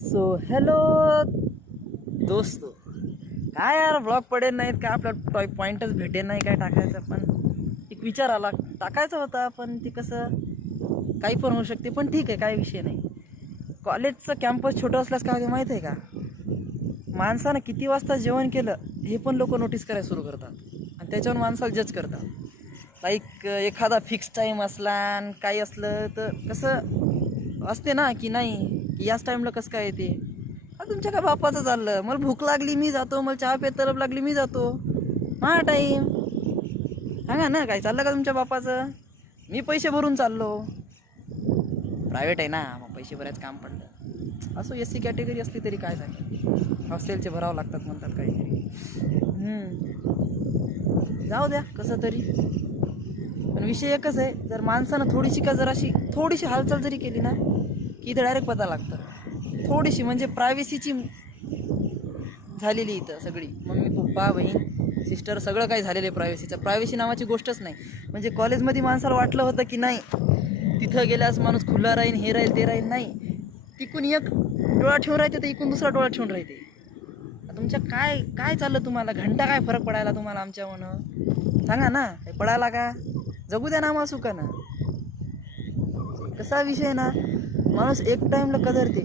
So hello दोस्तो, काय यार ब्लॉग पडेल नाहीत का, आपला पॉईंटच भेटेल नाही काय टाकायचं. पण एक विचार आला, टाकायचा होता पण ते कसं काही पण होऊ शकते. पण ठीक आहे, काय विषय नाही. कॉलेजचं कॅम्पस छोटं असल्यास काय होते माहीत आहे का, माणसानं किती वाजता जेवण केलं हे पण लोक नोटीस करायला सुरू करतात आणि त्याच्यावर माणसाला जज करतात. लाईक एखादा फिक्स टाईम असला आणि काही असलं तर कसं असते ना की नाही की याच टाईमला कसं काय येते. तुमच्या काय बापाचं चाललं, मला भूक लागली मी जातो, मला चहा प्यायला तलब लागली मी जातो, हा टाईम सांगा ना काय चाललं का तुमच्या बापाचं. मी पैसे भरून चाललो, प्रायव्हेट आहे ना, मग पैसे भरायच काम पडलं. असो एस सी कॅटेगरी असली तरी काय झालं, हॉस्टेलचे भरावं लागतात म्हणतात काहीतरी. जाऊ द्या कसं तरी. पण विषय एकच आहे, जर माणसानं थोडीशी का थोडीशी हालचाल जरी केली ना की इथं डायरेक्ट पता लागतं. थोडीशी म्हणजे प्रायव्हसीची झालेली इथं सगळी, मम्मी पप्पा बहीण सिस्टर सगळं काही झालेलं आहे प्रायव्हसीचं. प्रायव्हसी नावाची गोष्टच नाही. म्हणजे कॉलेजमध्ये माणसाला वाटलं होतं की नाही तिथं गेल्यास माणूस खुला राहील, हे राहील ते राहील. नाही, तिकून एक डोळा ठेवून राहते तर इकून दुसरा डोळा ठेवून राहते. तुमच्या काय काय चाललं, तुम्हाला घंटा काय फरक पडायला तुम्हाला आमच्या म्हणून सांगा ना. काय पडायला का, जगू द्या ना आम्हाला सुखानं. कसा विषय ना, माणूस एक टाईमला कदरते.